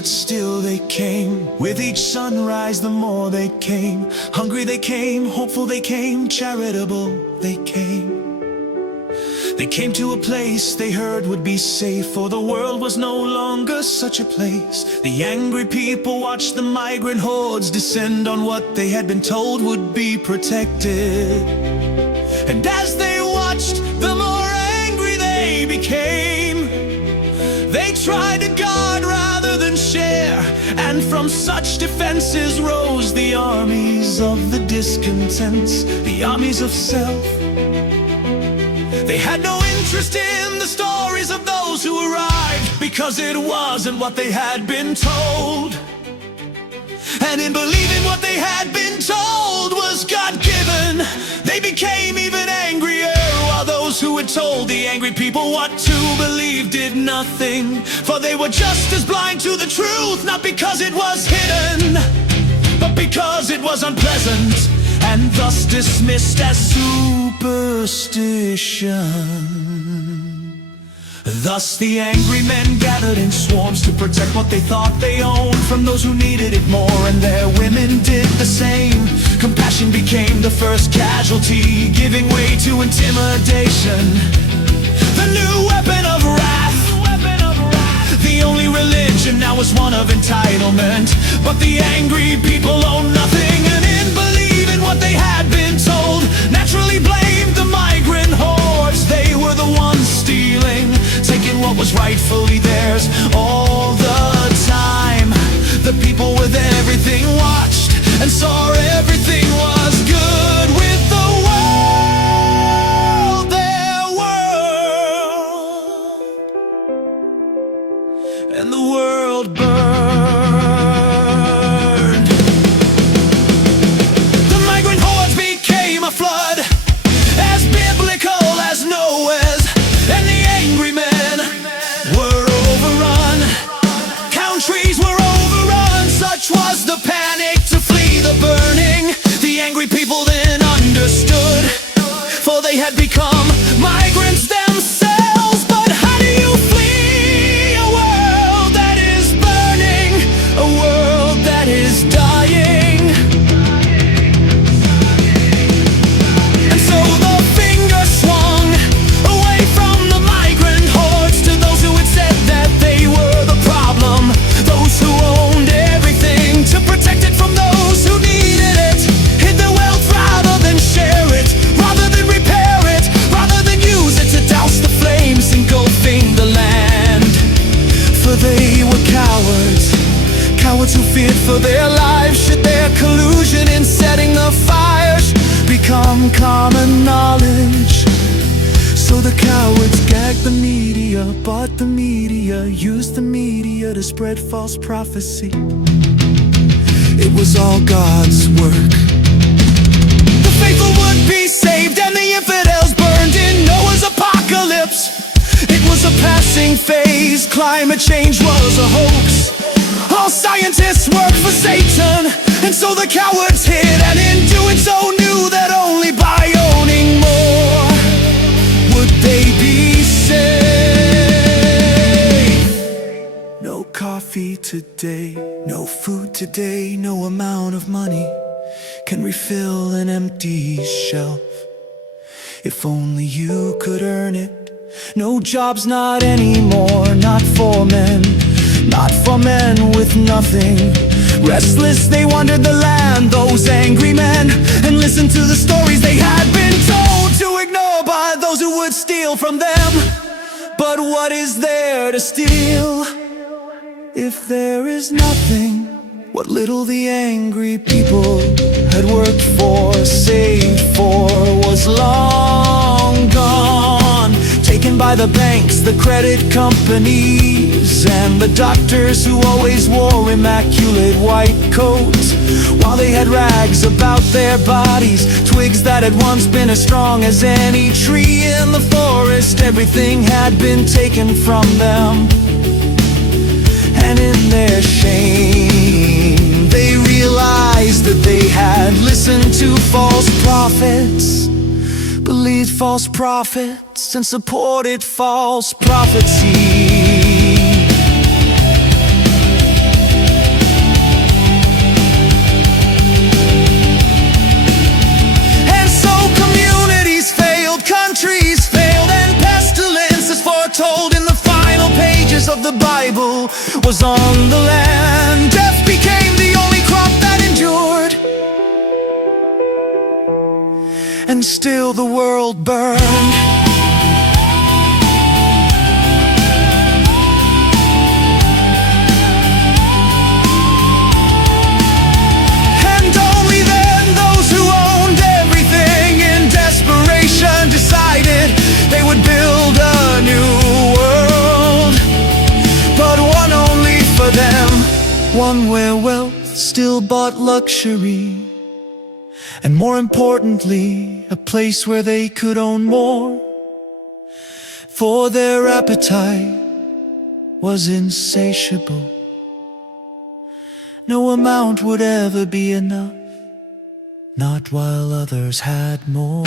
but still they came. With each sunrise, the more they came. Hungry they came, hopeful they came, charitable they came. They came to a place they heard would be safe, for the world was no longer such a place. The angry people watched the migrant hordes descend on what they had been told would be protected. And as they watched, the more angry they became. They tried to guard rather than share, and from such defenses rose the armies of the discontents, the armies of self. They had no interest in the stories of those who arrived, because it wasn't what they had been told. And in believing what they had been told was God-given, they became even angrier, while those who had told the angry people what to believe did nothing. For they were just as blind to the truth, not because it was hidden, but because it was unpleasant, and thus dismissed as superstition. Thus the angry men gathered in swarms to protect what they thought they owned from those who needed it more, and their women did the same. Compassion became the first casualty, giving way to intimidation, the new weapon of wrath. The only religion now was one of entitlement, but the angry people owned nothing, and in believing what they had been told, naturally blamed the migrant hordes. They were the ones stealing, taking what was rightfully theirs all the time. The people with everything watched and saw everything was good with the world, their world, and the world burned. The migrant hordes became a flood, as biblical as Noah's, and the angry men were overrun. Countries were overrun, such was the panic to flee the burning. The angry people then understood, for they had become migrants themselves. But how do you flee a world that is burning, a world that is dying? And so the finger swung away from the migrant hordes to those who had said that they were the problem, those who owned everything to protect it from those who needed it, hid their wealth rather than share it, rather than repair it, rather than use it to douse the flames engulfing the land. For they were cowards, cowards who feared for their lives should their collusion in setting the fires become common knowledge. So the cowards gagged the media, bought the media, used the media to spread false prophecy. It was all God's work. The faithful would be saved and the infidels burned in Noah's apocalypse. It was a passing phase, climate change was a hoax. All scientists worked for Satan, and so the cowards hid, and in doing so knew that only by owning more would they be safe. No coffee today, no food today, no amount of money can refill an empty shelf. If only you could earn it. No jobs, not anymore, not for men, not for men with nothing. Restless they wandered the land, those angry men, and listened to the stories they had been told to ignore by those who would steal from them. But what is there to steal if there is nothing? What little the angry people had worked for, saved for, was long gone, taken by the banks, the credit companies, and the doctors who always wore immaculate white coats, while they had rags about their bodies, twigs that had once been as strong as any tree in the forest. Everything had been taken from them, and in their shame they realized that they had listened to false prophets, believed false prophets, and supported false prophecy. told in the final pages of the Bible was on the land. Death became the only crop that endured, and still the world burned. And only then those who owned everything in desperation decided they would build a new world, but one only for them, one where wealth still bought luxury, and more importantly, a place where they could own more, for their appetite was insatiable. No amount would ever be enough, not while others had more.